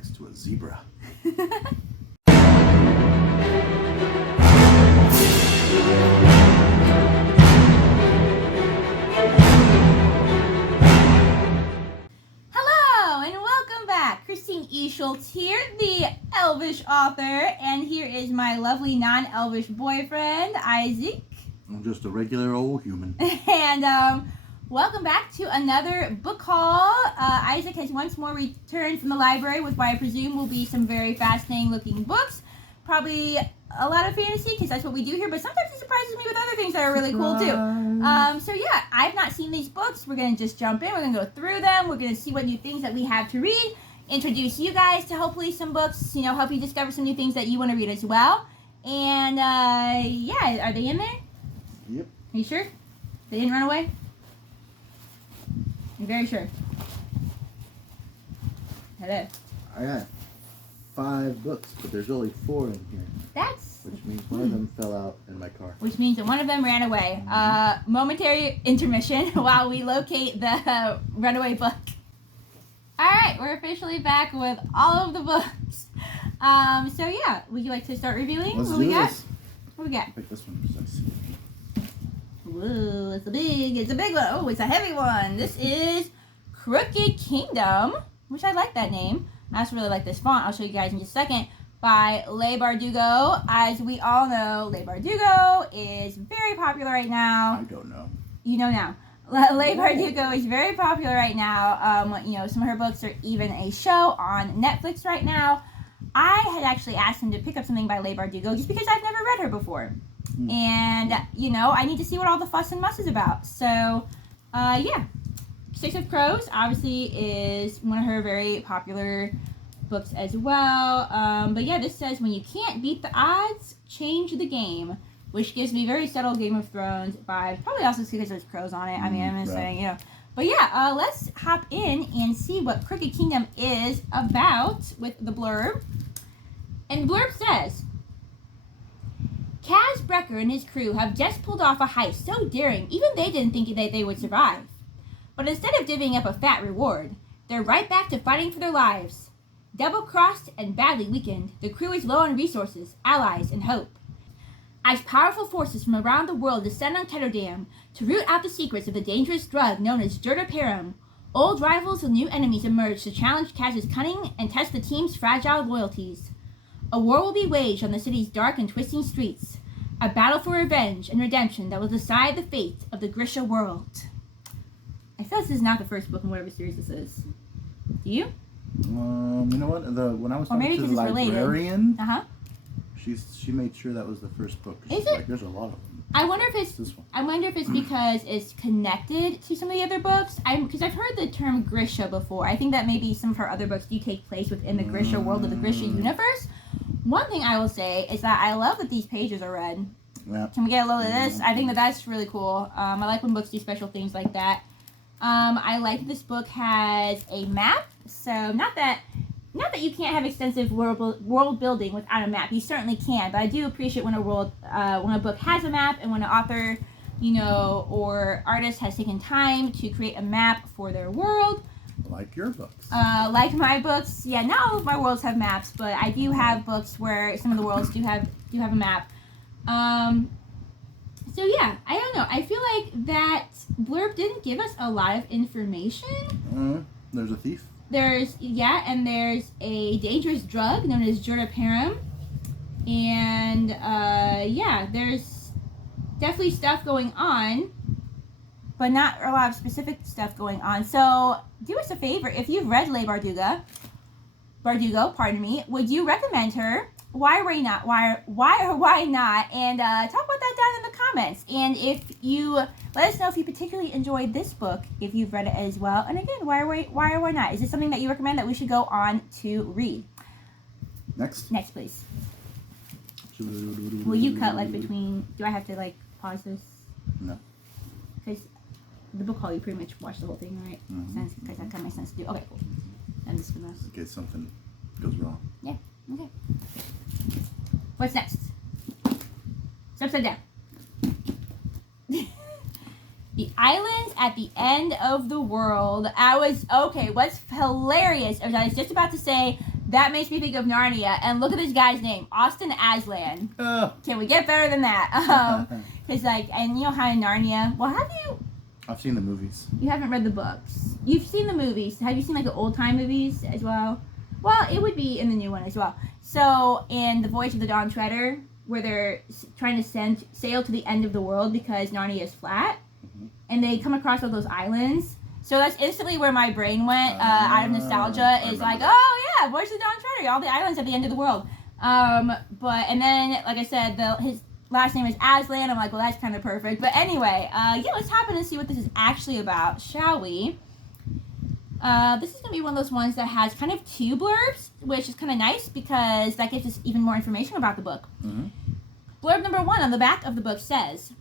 next to a zebra. Hello and welcome back. Christine E. Schultz here, the Elvish author, and here is my lovely non-Elvish boyfriend, Isaac. I'm just a regular old human. And welcome back to another book haul. Isaac has once more returned from the library with what I presume will be some very fascinating looking books. Probably a lot of fantasy, because that's what we do here, but sometimes he surprises me with other things that are really cool too. So yeah, I've not seen these books. We're going to just jump in. We're going to go through them. We're going to see what new things that we have to read. Introduce you guys to hopefully some books, help you discover some new things that you want to read as well. And yeah, are they in there? Yep. Are you sure? They didn't run away? I'm very sure. Hello. I got 5 books, but there's only 4 in here. Which means one of them fell out in my car. Which means that one of them ran away. Momentary intermission while we locate the runaway book. Alright, we're officially back with all of the books. So yeah, would you like to start reviewing? Let's what do we got? this. What we got? Pick this one because I see. Whoa, it's a big one. Oh, it's a heavy one. This is Crooked Kingdom, which I like that name. I also really like this font. I'll show you guys in just a second. By Leigh Bardugo. As we all know, Leigh Bardugo is very popular right now. I don't know. You know now. Leigh Bardugo is very popular right now. Some of her books are even a show on Netflix right now. I had actually asked him to pick up something by Leigh Bardugo just because I've never read her before. And, I need to see what all the fuss and muss is about. So, yeah. Six of Crows, obviously, is one of her very popular books as well. But yeah, this says, when you can't beat the odds, change the game. Which gives me very subtle Game of Thrones vibes. Probably also because there's crows on it. I mean, I'm just saying, But yeah, let's hop in and see what Crooked Kingdom is about with the blurb. And the blurb says, Kaz Brecker and his crew have just pulled off a heist so daring, even they didn't think that they would survive. But instead of divvying up a fat reward, they're right back to fighting for their lives. Double-crossed and badly weakened, the crew is low on resources, allies, and hope. As powerful forces from around the world descend on Ketterdam to root out the secrets of the dangerous drug known as dystopian, old rivals and new enemies emerge to challenge Kaz's cunning and test the team's fragile loyalties. A war will be waged on the city's dark and twisting streets, a battle for revenge and redemption that will decide the fate of the Grisha world. I feel this is not the first book in whatever series this is. Do you? You know what? When I was talking to the librarian, she made sure that was the first book. Is it? Like, there's a lot of them. I wonder if it's this one. I wonder if it's because it's connected to some of the other books. Because I've heard the term Grisha before. I think that maybe some of her other books do take place within the Grisha world of the Grisha universe. One thing I will say is that I love that these pages are red. Yeah. Can we get a load of this? I think that that's really cool. I like when books do special things like that. I like this book has a map. So not that you can't have extensive world building without a map. You certainly can, but I do appreciate when a book has a map and when an author, or artist has taken time to create a map for their world. Like your books. Like my books. Yeah, not all of my worlds have maps, but I do have books where some of the worlds do have a map. So yeah, I don't know. I feel like that blurb didn't give us a lot of information. There's a thief. There's a dangerous drug known as dystopian. And there's definitely stuff going on, but not a lot of specific stuff going on. So do us a favor, if you've read Leigh Bardugo, would you recommend her? Why not? And talk about that down in the comments. And if you let us know if you particularly enjoyed this book, if you've read it as well. And again, why or why not? Is this something that you recommend that we should go on to read? Next, please. Will you cut between? Do I have to pause this? No. Because the book haul, you pretty much watched the whole thing, right? Because that kind of makes sense to do. Okay, cool. And this for this. In case something goes wrong. Yeah. Okay. What's next? It's upside down. The islands at the end of the world. What's hilarious is I was just about to say That makes me think of Narnia. And look at this guy's name, Austin Aslan. Can we get better than that? Because and you know how in Narnia, well, have you? I've seen the movies. You haven't read the books. You've seen the movies. Have you seen the old time movies as well? Well, it would be in the new one as well. So in The Voyage of the Dawn Treader, where they're trying to sail to the end of the world because Narnia is flat, and they come across all those islands. So that's instantly where my brain went out of nostalgia. Is like, oh yeah, Voyage of the Dawn Treader, all the islands at the end of the world. And then, like I said, his last name is Aslan. I'm like, well, that's kind of perfect. But anyway, let's hop in and see what this is actually about, shall we? This is going to be one of those ones that has kind of 2 blurbs, which is kind of nice because that gives us even more information about the book. Blurb number 1 on the back of the book says,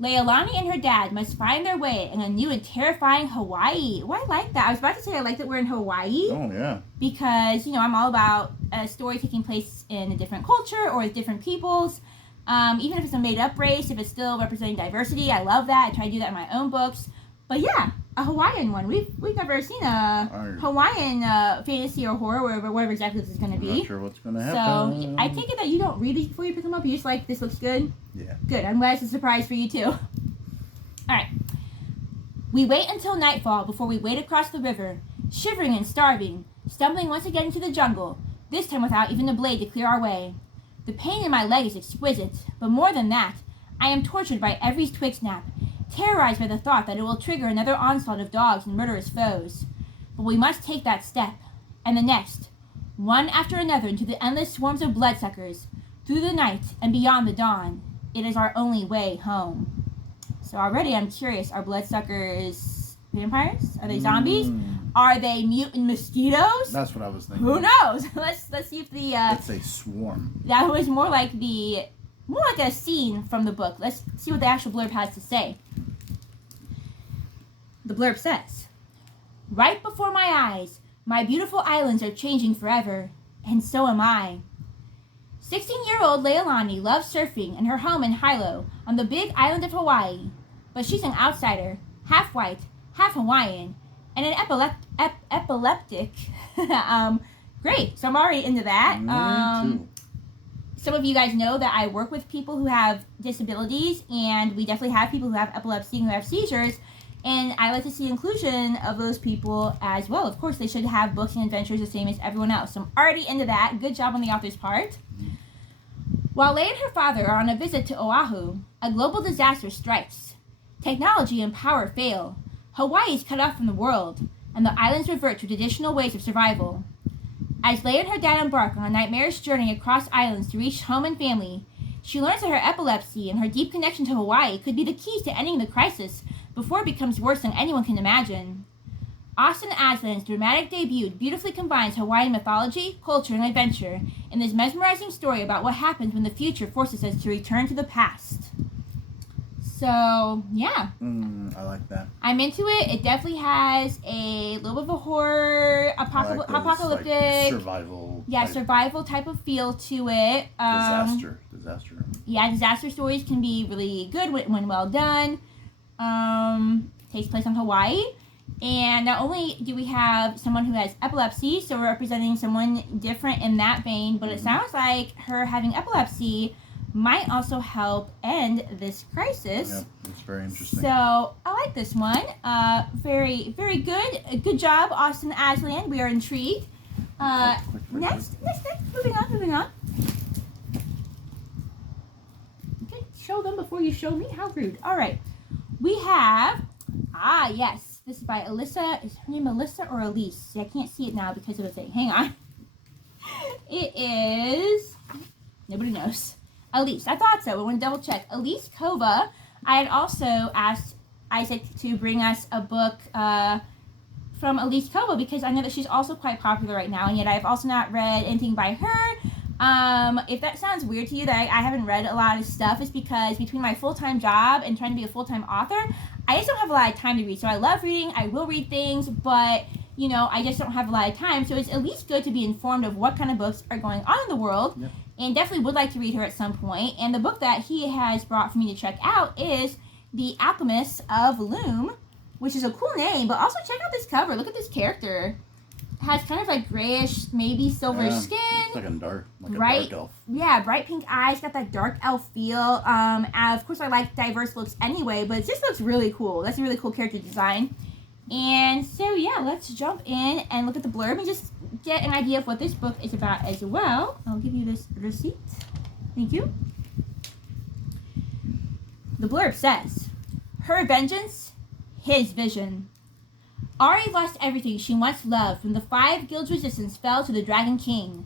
Leilani and her dad must find their way in a new and terrifying Hawaii. Oh, I like that. I was about to say I like that we're in Hawaii. Oh, yeah. Because, I'm all about a story taking place in a different culture or with different peoples. Even if it's a made-up race, if it's still representing diversity, I love that. I try to do that in my own books. But yeah, a Hawaiian one. We've never seen a Hawaiian fantasy or horror, whatever exactly this is going to be. I'm not sure what's going to happen. So I take it that you don't read these before you pick them up. You just like, this looks good? Yeah. Good. I'm glad it's a surprise for you too. All right. We wait until nightfall before we wade across the river, shivering and starving, stumbling once again into the jungle, this time without even a blade to clear our way. The pain in my leg is exquisite, but more than that, I am tortured by every twig snap, terrorized by the thought that it will trigger another onslaught of dogs and murderous foes. But we must take that step, and the next, one after another into the endless swarms of bloodsuckers, through the night and beyond the dawn. It is our only way home. So already I'm curious, are bloodsuckers vampires? Are they zombies? Are they mutant mosquitoes? That's what I was thinking. Who knows? Let's see if the let's say swarm. That was more like a scene from the book. Let's see what the actual blurb has to say. The blurb says, right before my eyes, my beautiful islands are changing forever, and so am I. 16-year-old Leilani loves surfing in her home in Hilo on the big island of Hawaii, but she's an outsider, half white, half Hawaiian, and an epileptic. Great. So I'm already into that. Me too. Some of you guys know that I work with people who have disabilities, and we definitely have people who have epilepsy and who have seizures, and I like to see inclusion of those people as well. Of course, they should have books and adventures the same as everyone else. So I'm already into that. Good job on the author's part. While Leigh and her father are on a visit to Oahu, a global disaster strikes. Technology and power fail. Hawaii is cut off from the world, and the islands revert to traditional ways of survival. As Leigh and her dad embark on a nightmarish journey across islands to reach home and family, she learns that her epilepsy and her deep connection to Hawaii could be the keys to ending the crisis before it becomes worse than anyone can imagine. Austin Aslan's dramatic debut beautifully combines Hawaiian mythology, culture, and adventure in this mesmerizing story about what happens when the future forces us to return to the past. So, yeah. I like that. I'm into it. It definitely has a little bit of a horror, apocalyptic, like survival. Yeah, survival type of feel to it. Disaster. Yeah, disaster stories can be really good when well done. Takes place on Hawaii. And not only do we have someone who has epilepsy, so we're representing someone different in that vein, but it sounds like her having epilepsy might also help end this crisis. Yep, it's very interesting. So I like this one. Very, very good. Good job, Austin Aslan. We are intrigued. Next. Moving on. Okay, show them before you show me. How rude. All right. We have, yes. This is by Alyssa. Is her name Alyssa or Elise? I can't see it now because of the thing. Hang on. It is, nobody knows. Elise. I thought so. I want to double check. Elise Kova. I had also asked Isaac to bring us a book from Elise Kova because I know that she's also quite popular right now, and yet I've also not read anything by her. If that sounds weird to you that I haven't read a lot of stuff, it's because between my full-time job and trying to be a full-time author, I just don't have a lot of time to read. So I love reading. I will read things, but I just don't have a lot of time. So it's at least good to be informed of what kind of books are going on in the world. Yep. And definitely would like to read her at some point. And the book that he has brought for me to check out is The Alchemist of Loom, which is a cool name. But also check out this cover. Look at this character. has kind of like grayish, maybe silver skin. It's like a dark elf. Yeah, bright pink eyes, got that dark elf feel. Of course, I like diverse looks anyway, but it just looks really cool. That's a really cool character design. And so, yeah, let's jump in and look at the blurb and just get an idea of what this book is about as well. I'll give you this receipt. Thank you. The blurb says, her vengeance, his vision. Ari lost everything she once loved when the 5 guilds' resistance fell to the Dragon King.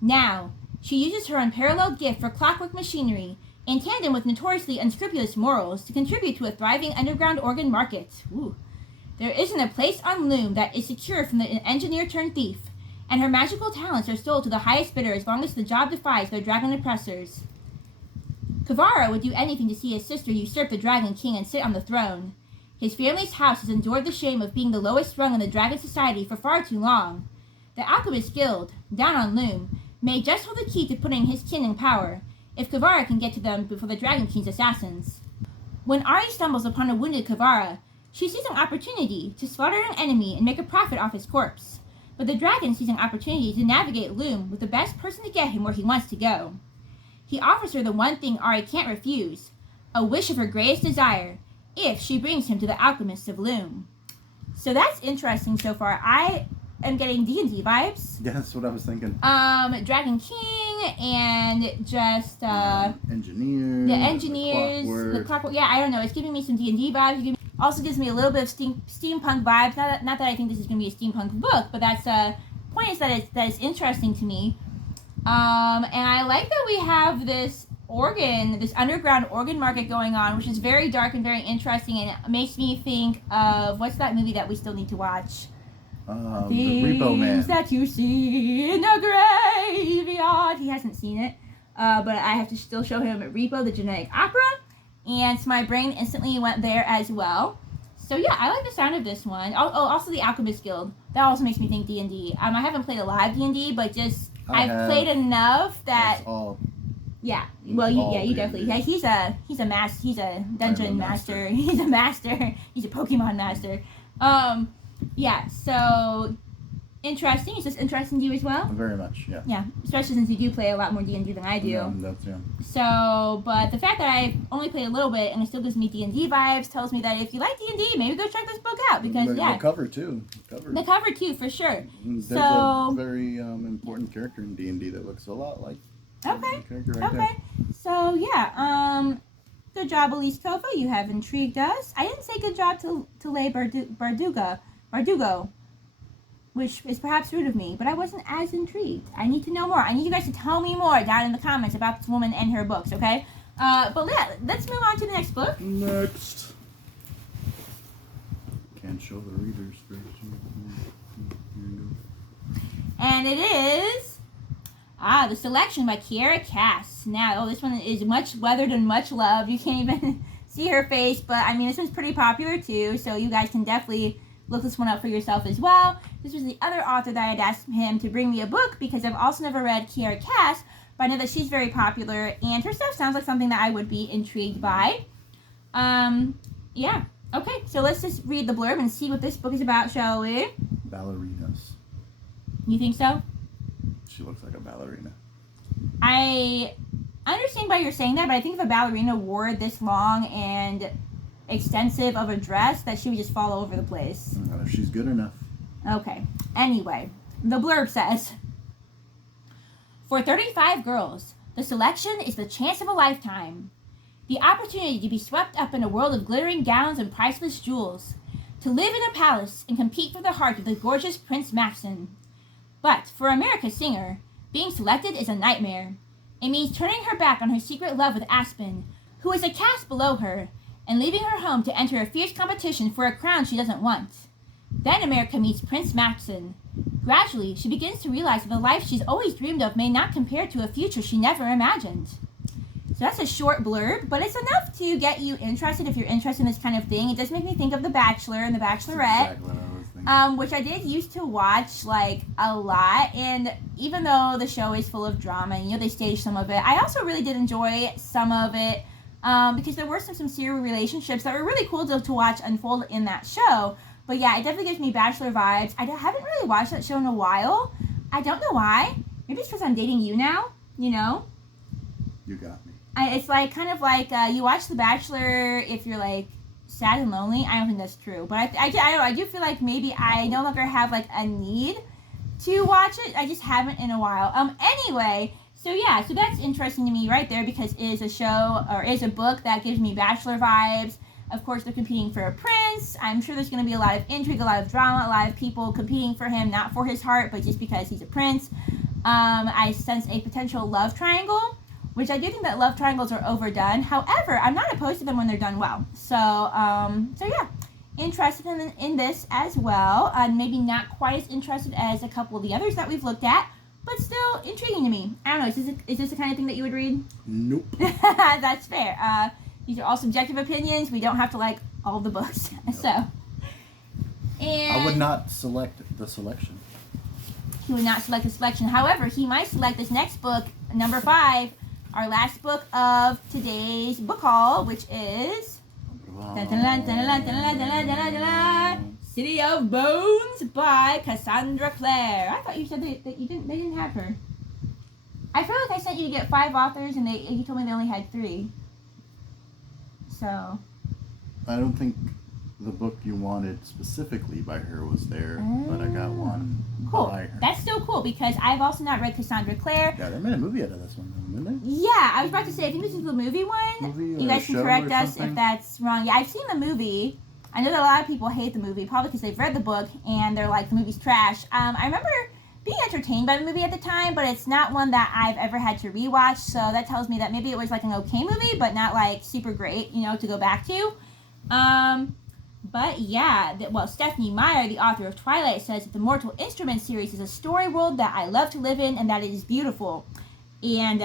Now, she uses her unparalleled gift for clockwork machinery, in tandem with notoriously unscrupulous morals, to contribute to a thriving underground organ market. Ooh. There isn't a place on Loom that is secure from the engineer-turned-thief, and her magical talents are sold to the highest bidder as long as the job defies their dragon oppressors. Kavara would do anything to see his sister usurp the Dragon King and sit on the throne. His family's house has endured the shame of being the lowest rung in the Dragon Society for far too long. The Alchemist Guild, down on Loom, may just hold the key to putting his kin in power, if Kavara can get to them before the Dragon King's assassins. When Ari stumbles upon a wounded Kavara, she sees an opportunity to slaughter an enemy and make a profit off his corpse. But the dragon sees an opportunity to navigate Loom with the best person to get him where he wants to go. He offers her the one thing Ari can't refuse, a wish of her greatest desire, if she brings him to the Alchemist of Loom. So that's interesting so far. I am getting D&D vibes. Yeah, that's what I was thinking. Dragon King and just engineers. The engineers, the clockwork. Yeah, I don't know. It's giving me some D&D vibes. Also gives me a little bit of steampunk vibes. Not that I think this is going to be a steampunk book, but that's point is that it's interesting to me. And I like that we have this underground organ market going on, which is very dark and very interesting, and it makes me think of, what's that movie that we still need to watch? The Repo Man. Things that you see in the graveyard. He hasn't seen it, but I have to still show him Repo, the genetic opera, and so my brain instantly went there as well. So yeah, I like the sound of this one. Also the Alchemist Guild. That also makes me think D&D. I haven't played a live D&D, but just I've played enough that. Yeah. Well, you definitely. Yeah, he's a dungeon master. He's a master. He's a Pokemon master. Yeah. So interesting. Is this interesting to you as well? Very much. Yeah. Yeah. Especially since you do play a lot more D&D than I do. Yeah. So, but the fact that I only played a little bit and it still gives me D&D vibes tells me that if you like D&D, maybe go check this book out because the cover too. The cover too, for sure. There's a very important character in D&D that looks a lot like. Okay. Right there. So yeah, good job, Elise Kova. You have intrigued us. I didn't say good job to Leigh Bardugo, which is perhaps rude of me, but I wasn't as intrigued. I need to know more. I need you guys to tell me more down in the comments about this woman and her books, okay? But yeah, let's move on to the next book. Next. Can't show the readers first. Here you go. And it is The Selection by Kiera Cass. Now, this one is much weathered and much loved. You can't even see her face, but I mean, this one's pretty popular too, so you guys can definitely look this one up for yourself as well. This was the other author that I had asked him to bring me a book because I've also never read Kiera Cass, but I know that she's very popular and her stuff sounds like something that I would be intrigued by. Yeah. Okay, so let's just read the blurb and see what this book is about, shall we? Ballerinas. You think so? She looks like a ballerina. I understand why you're saying that, but I think if a ballerina wore this long and extensive of a dress, that she would just fall all over the place. Not if she's good enough. Okay. Anyway, the blurb says, for 35 girls, the selection is the chance of a lifetime. The opportunity to be swept up in a world of glittering gowns and priceless jewels. To live in a palace and compete for the heart of the gorgeous Prince Maxon. But for America's singer, being selected is a nightmare. It means turning her back on her secret love with Aspen, who is a caste below her, and leaving her home to enter a fierce competition for a crown she doesn't want. Then America meets Prince Maxon. Gradually, she begins to realize that the life she's always dreamed of may not compare to a future she never imagined. So that's a short blurb, but it's enough to get you interested if you're interested in this kind of thing. It does make me think of The Bachelor and The Bachelorette. Exactly what I was thinking. Which I did used to watch like a lot, and even though the show is full of drama and they stage some of it, I also really did enjoy some of it because there were some serial relationships that were really cool to watch unfold in that show. But yeah, it definitely gives me Bachelor vibes. I haven't really watched that show in a while. I don't know why. Maybe it's because I'm dating you now, you know? You got me. It's like kind of like you watch The Bachelor if you're like sad and lonely. I don't think that's true, but I don't know. I do feel like maybe I no longer have like a need to watch it. I just haven't in a while. Anyway, so yeah, so that's interesting to me right there because it is a show or is a book that gives me Bachelor vibes. Of course, they're competing for a prince. I'm sure there's going to be a lot of intrigue, a lot of drama, a lot of people competing for him, not for his heart, but just because he's a prince. I sense a potential love triangle, which I do think that love triangles are overdone. However, I'm not opposed to them when they're done well. So yeah, interested in this as well. Maybe not quite as interested as a couple of the others that we've looked at, but still intriguing to me. I don't know, is this the kind of thing that you would read? Nope. That's fair. These are all subjective opinions. We don't have to like all the books. Nope. So, and I would not select the selection. He would not select the selection. However, he might select this next book, number 5, our last book of today's book haul, which is City of Bones by Cassandra Clare. I thought you said that they didn't have her. I feel like I sent you to get 5 authors, and you told me they only had 3. So I don't think the book you wanted specifically by her was there, but I got one by her. That's so cool because I've also not read Cassandra Clare. Yeah, they made a movie out of this one, didn't they? Yeah, I was about to say, I think this is the movie one. You guys can correct us if that's wrong. Yeah, I've seen the movie. I know that a lot of people hate the movie, probably because they've read the book and they're like, the movie's trash. I remember being entertained by the movie at the time, but it's not one that I've ever had to rewatch, so that tells me that maybe it was like an okay movie, but not like super great, to go back to. But yeah, Stephanie Meyer, the author of Twilight, says that the Mortal Instruments series is a story world that I love to live in and that it is beautiful. And,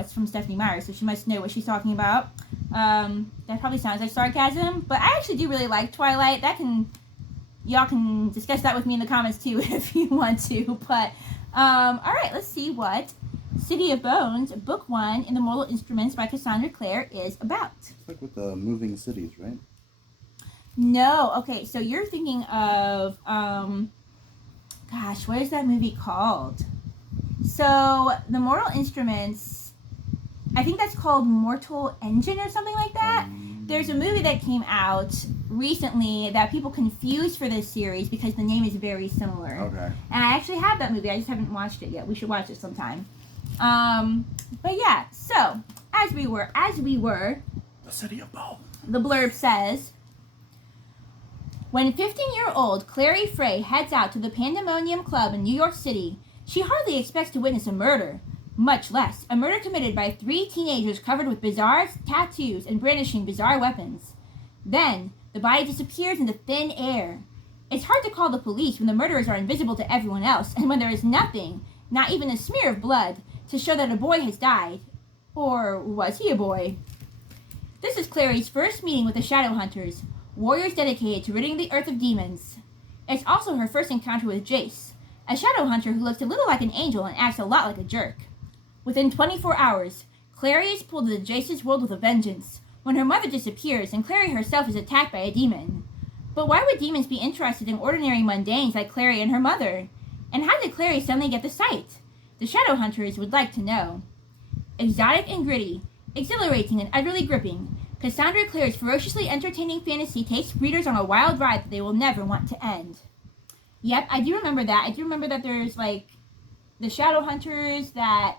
it's from Stephanie Meyer, so she must know what she's talking about. That probably sounds like sarcasm, but I actually do really like Twilight. Y'all can discuss that with me in the comments too if you want to. But, alright, let's see what City of Bones, Book 1 in the Mortal Instruments by Cassandra Clare is about. It's like with the moving cities, right? No, okay, so you're thinking of, what is that movie called? So, the Mortal Instruments, I think that's called Mortal Engine or something like that. There's a movie that came out recently that people confuse for this series because the name is very similar. Okay. And I actually have that movie, I just haven't watched it yet. We should watch it sometime. But yeah, so, as we were, the City of Bones. The blurb says, when 15-year-old Clary Frey heads out to the Pandemonium Club in New York City, she hardly expects to witness a murder, much less a murder committed by 3 teenagers covered with bizarre tattoos and brandishing bizarre weapons. Then, the body disappears into thin air. It's hard to call the police when the murderers are invisible to everyone else and when there is nothing, not even a smear of blood, to show that a boy has died. Or was he a boy? This is Clary's first meeting with the Shadowhunters, warriors dedicated to ridding the earth of demons. It's also her first encounter with Jace, a Shadowhunter who looks a little like an angel and acts a lot like a jerk. Within 24 hours, Clary is pulled into Jace's world with a vengeance, when her mother disappears and Clary herself is attacked by a demon. But why would demons be interested in ordinary mundanes like Clary and her mother? And how did Clary suddenly get the sight? The Shadowhunters would like to know. Exotic and gritty, exhilarating and utterly gripping, Cassandra Clare's ferociously entertaining fantasy takes readers on a wild ride that they will never want to end. Yep, I do remember that. I do remember that there's, the Shadowhunters that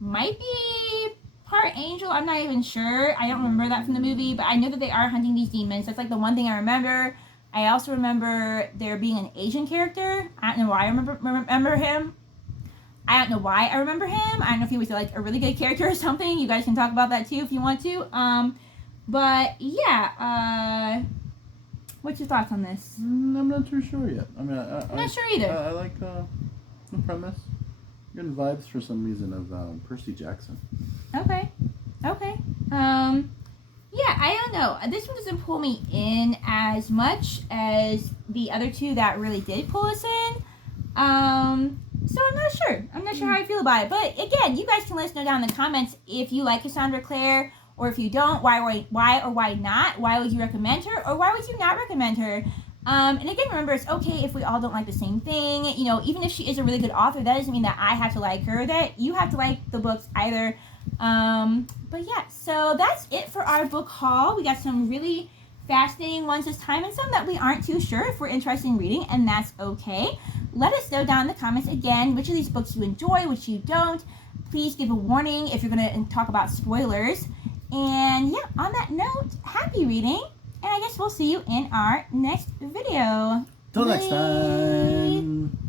might be part angel. I'm not even sure. I don't remember that from the movie, but I know that they are hunting these demons. That's, the one thing I remember. I also remember there being an Asian character. I don't know why I remember him. I don't know why I remember him. I don't know if he was, a really good character or something. You guys can talk about that, too, if you want to. But, yeah, what's your thoughts on this? I'm not too sure yet. I mean, I'm not sure either. I like the premise. Getting vibes for some reason of Percy Jackson. Okay. Yeah, I don't know. This one doesn't pull me in as much as the other two that really did pull us in. So I'm not sure. I'm not sure how I feel about it. But again, you guys can let us know down in the comments if you like Cassandra Clare, or if you don't, why or why not? Why would you recommend her, or why would you not recommend her? And again, remember, it's okay if we all don't like the same thing. You know, even if she is a really good author, that doesn't mean that I have to like her, that you have to like the books either. But yeah, so that's it for our book haul. We got some really fascinating ones this time and some that we aren't too sure if we're interested in reading, and that's okay. Let us know down in the comments again which of these books you enjoy, which you don't. Please give a warning if you're going to talk about spoilers. And yeah, on that note, happy reading, and I guess we'll see you in our next video. Till next time.